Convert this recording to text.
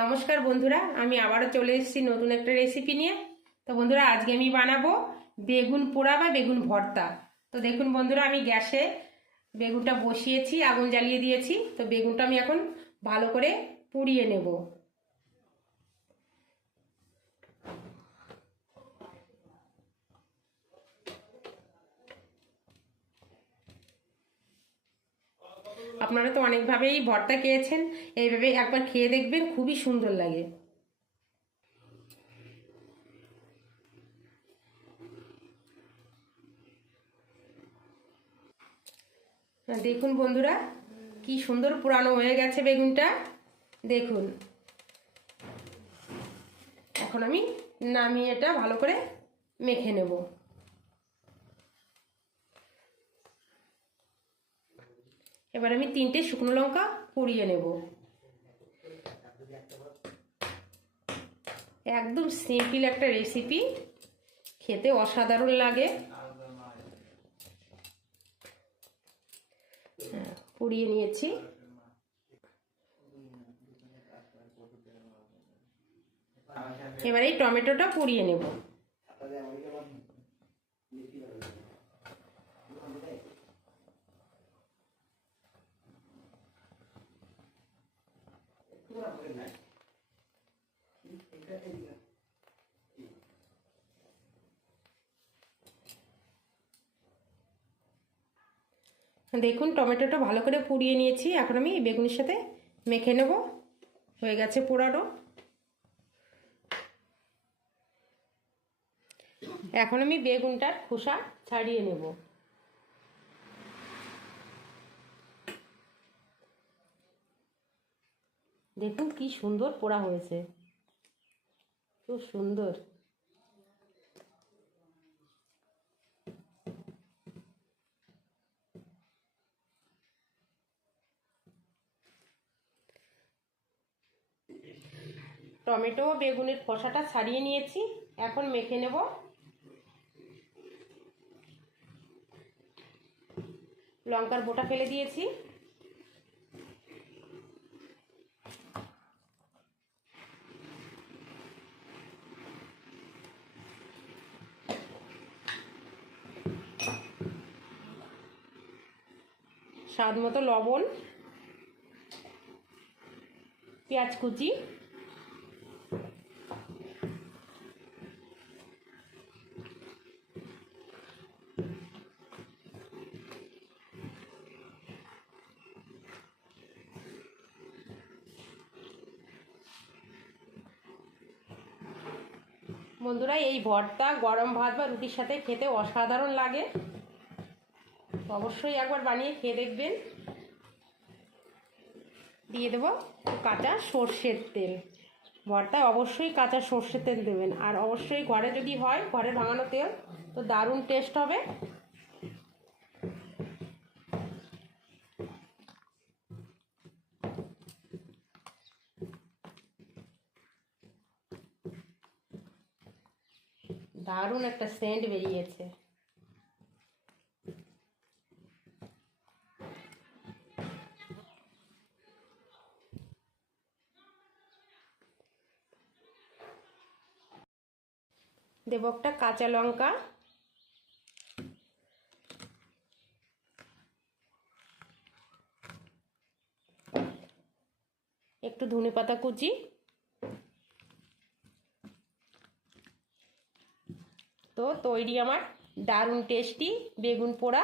নমস্কার বন্ধুরা, আমি আবারও চলে এসেছি নতুন একটা রেসিপি নিয়ে। তো বন্ধুরা, আজকে আমি বানাবো বেগুন পোড়া বা বেগুন ভর্তা। তো দেখুন বন্ধুরা, আমি গ্যাসে বেগুনটা বসিয়েছি, আগুন জ্বালিয়ে দিয়েছি। তো বেগুনটা আমি এখন ভালো করে পুড়িয়ে নেব। আপনারা তো অনেকভাবেই ভর্তা খেয়েছেন, এইভাবে একবার খেয়ে দেখবেন, খুবই সুন্দর লাগে। দেখুন বন্ধুরা, কি সুন্দর পুরানো হয়ে গেছে বেগুনটা। দেখুন। এখন আমি নামিয়ে এটা ভালো করে মেখে নেব। এবার আমি তিনটে শুকনো লঙ্কা পুড়িয়ে নেব। একদম সিম্পল একটা রেসিপি খেতে অসাধারণ লাগে। হ্যাঁ, পুড়িয়ে নিয়েছি। এবার এই টমেটোটা পুড়িয়ে নেব। দেখুন, টমেটোটা ভালো করে পুড়িয়ে নিয়েছি। এখন আমি বেগুনের সাথে মেখে নেব। হয়ে গেছে পোড়ানো। এখন আমি বেগুনটার খোসা ছাড়িয়ে নেব। দেখুন, কি সুন্দর পোড়া হয়েছে। খুব সুন্দর। টমেটো ও বেগুনের খোসাটা ছাড়িয়ে নিয়েছি, এখন মেখে নেব। লঙ্কার বোটা ফেলে দিয়েছি। স্বাদ মতো লবণ, পেঁয়াজ কুচি, বন্ধুরা এই ভর্তা গরম ভাত বা রুটির সাথে খেতে অসাধারণ লাগে। অবশ্যই একবার বানিয়ে খেয়ে দেখবেন। দিয়ে দেবো কাঁচা সর্ষের তেল। ভর্তায় অবশ্যই কাঁচা সর্ষের তেল দেবেন। আর অবশ্যই ঘরে যদি হয়, ঘরে ভাঙানো তেল, তো দারুণ টেস্ট হবে। দারুণ একটা সেন্ট বেরিয়েছে। দেব একটা কাঁচা লঙ্কা। একটু ধনে পাতা কুচি। তো তৈরি আমার দারুণ টেস্টি বেগুন পোড়া।